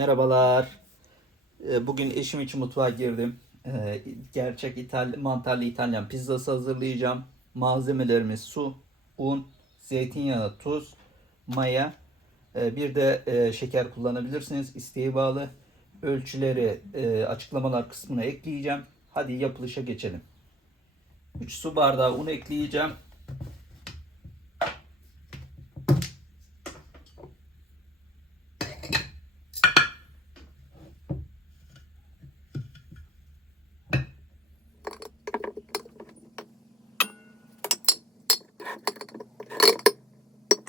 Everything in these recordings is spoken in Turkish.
Merhabalar. Ee, Bugün eşim için mutfağa girdim. Ee, Gerçek İtal mantarlı İtalyan pizzası hazırlayacağım. Malzemelerimiz su, un, zeytinyağı, tuz, maya. Ee, Bir de e, şeker kullanabilirsiniz. isteğe bağlı. Ölçüleri e, açıklamalar kısmına ekleyeceğim. Hadi yapılışa geçelim. 3 su bardağı un ekleyeceğim.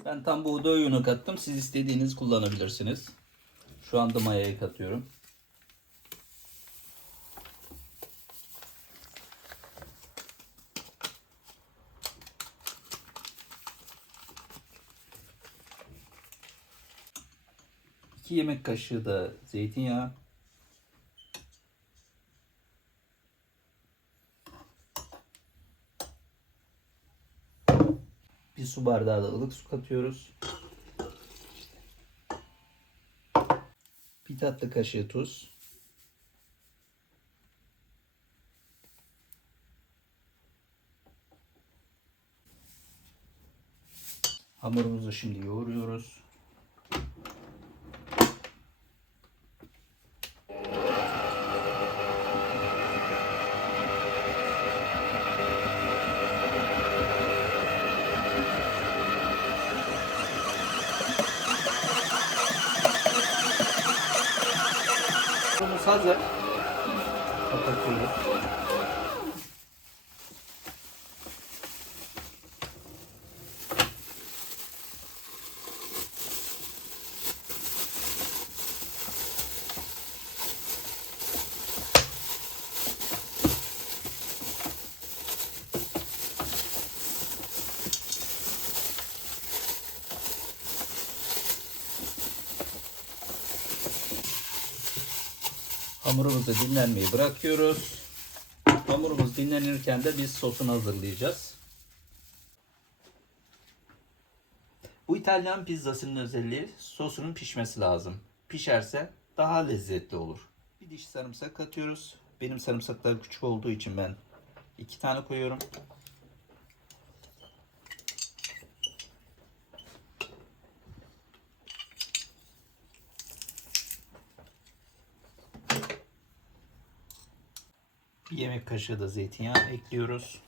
Ben tam buğday unu kattım. Siz istediğiniz kullanabilirsiniz. Şu anda mayayı katıyorum. İki yemek kaşığı da zeytinyağı. Bir su bardağı da ılık su katıyoruz. Bir tatlı kaşığı tuz. Hamurumuzu şimdi yoğuruyoruz. Hamurumuz hazır. Kapatıyoruz. Hamurumuzu dinlenmeyi bırakıyoruz. Hamurumuz dinlenirken de biz sosunu hazırlayacağız. Bu İtalyan pizzasının özelliği sosunun pişmesi lazım. Pişerse daha lezzetli olur. Bir diş sarımsak katıyoruz. Benim sarımsaklar küçük olduğu için ben iki tane koyuyorum. Bir yemek kaşığı da zeytinyağı ekliyoruz.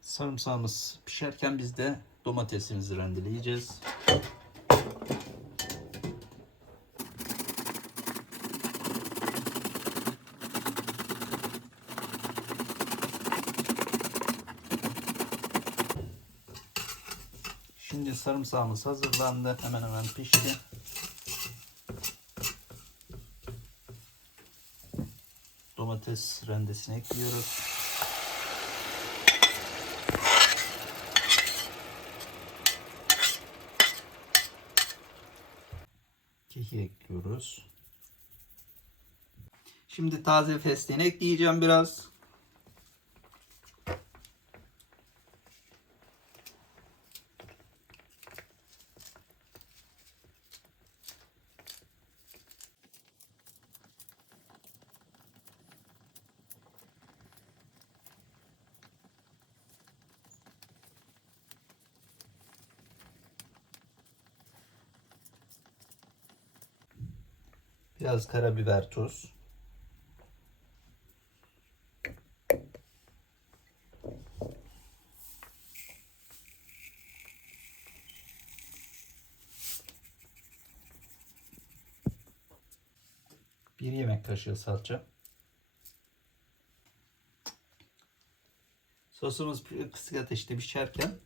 Sarımsağımız pişerken biz de domatesimizi rendeleyeceğiz. Şimdi sarımsağımız hazırlandı. Hemen hemen pişti. Domates rendesini ekliyoruz. Keki ekliyoruz. Şimdi taze fesleğen ekleyeceğim biraz. Biraz karabiber, tuz. Bir yemek kaşığı salça. Sosumuz kısık ateşte pişerken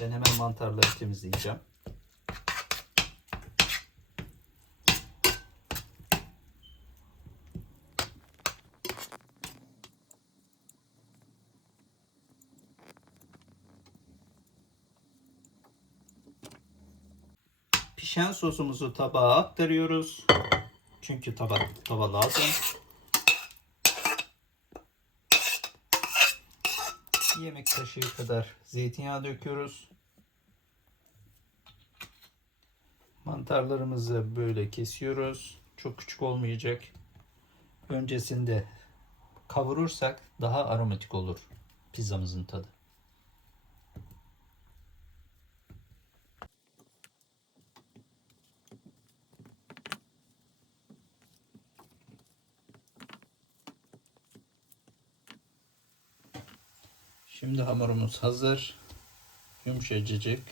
ben hemen mantarları temizleyeceğim. Pişen sosumuzu tabağa aktarıyoruz. Çünkü taba, tava lazım. Yemek kaşığı kadar zeytinyağı döküyoruz. Mantarlarımızı böyle kesiyoruz. Çok küçük olmayacak. Öncesinde kavurursak daha aromatik olur pizzamızın tadı. Şimdi hamurumuz hazır. Yumuşacık.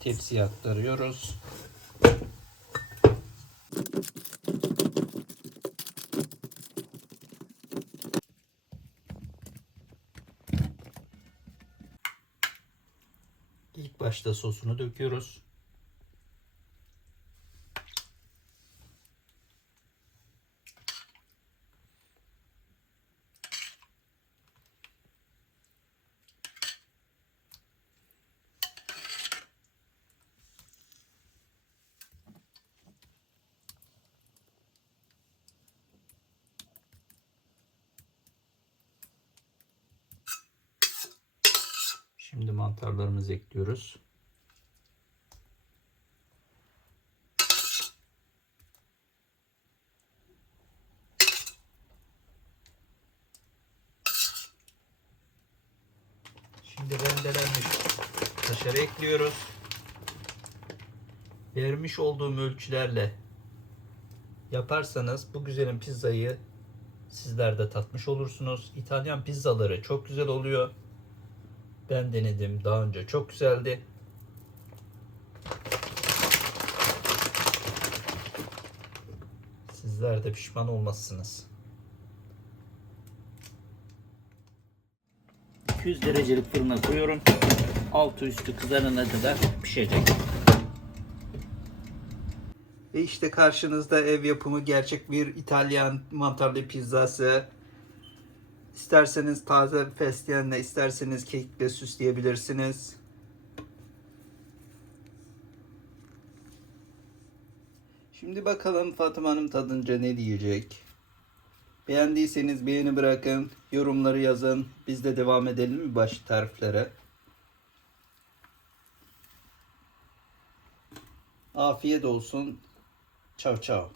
Tepsiye aktarıyoruz. İlk başta sosunu döküyoruz. Şimdi mantarlarımızı ekliyoruz. Şimdi rendelenmiş kaşarı ekliyoruz. Vermiş olduğum ölçülerle yaparsanız bu güzelim pizzayı sizler de tatmış olursunuz. İtalyan pizzaları çok güzel oluyor. Ben denedim daha önce çok güzeldi. Sizler de pişman olmazsınız. 200 derecelik fırına koyuyorum. Altı üstü kızarana kadar pişecek. Ve işte karşınızda ev yapımı gerçek bir İtalyan mantarlı pizzası. İsterseniz taze fesleğenle, isterseniz kekle süsleyebilirsiniz. Şimdi bakalım Fatıma Hanım tadınca ne diyecek. Beğendiyseniz beğeni bırakın, yorumları yazın. Biz de devam edelim mi baş tariflere? Afiyet olsun. Çav çav.